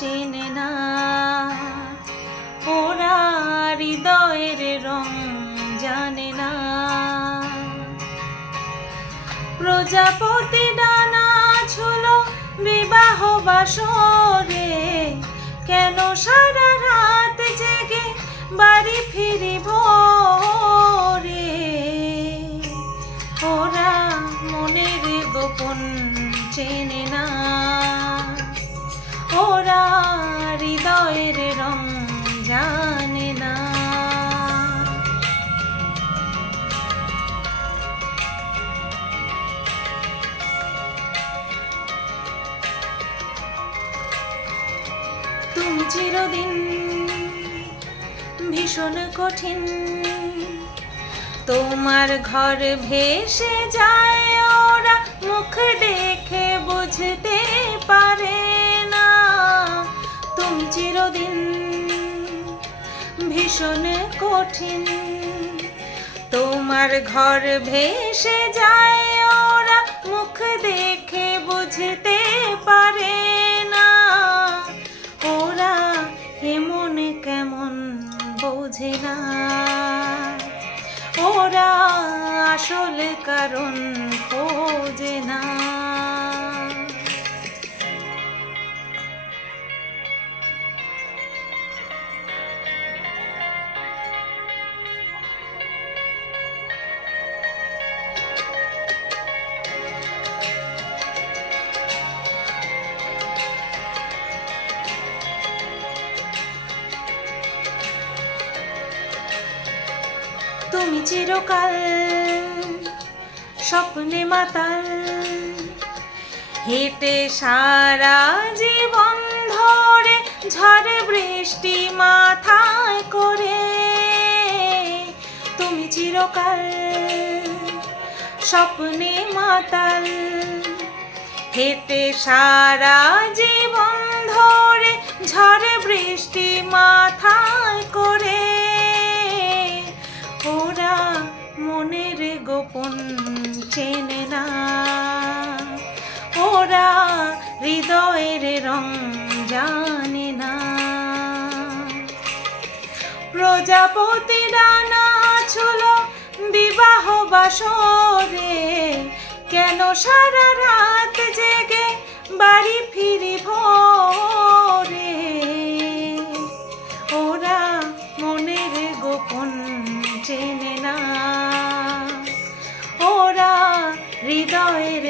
চেনে না, ওরা হৃদয়ের রং জানে না। প্রজাপতি ডানা ঝুলো বিবাহ বাসরে, কেন সারা রাত জেগে বাড়ি ফিরি ভোরে। ওরা মনের গোপন চেনে না, ওরা হৃদয়ের রং জানে না। তুমি চিরদিন ভীষণ কঠিন, তোমার ঘর ভেসে যায়, ওরা মুখ দেখে বুঝতে পারে না। তুমি চিরদিন ভীষণ কঠিন, তোমার ঘর ভেসে যায়, ওরা মুখ দেখে বুঝতে পারে না। ওরা এমন কেমন বোঝে না, ওরা আসল কারণ খোঁজে না। তুমি চিরকাল স্বপ্নে মাতাল, হেঁটে সারা জীবন ধরে ঝড় বৃষ্টি মাথায় করে। তুমি চিরকাল স্বপ্নে মাতাল, হেঁটে সারা জীবন ধরে ঝড় বৃষ্টি মাথায় করে। ওরা মনের গোপন চেনে না, ওরা হৃদয়ের রং জানে না। প্রজাপতি ডানা ঝুলো বিবাহ বাসরে, কেন সারা রাত জেগে বাড়ি ফিরি ভোরে। ওরা মনের গোপন চেনে না, ওরা হৃদয়ের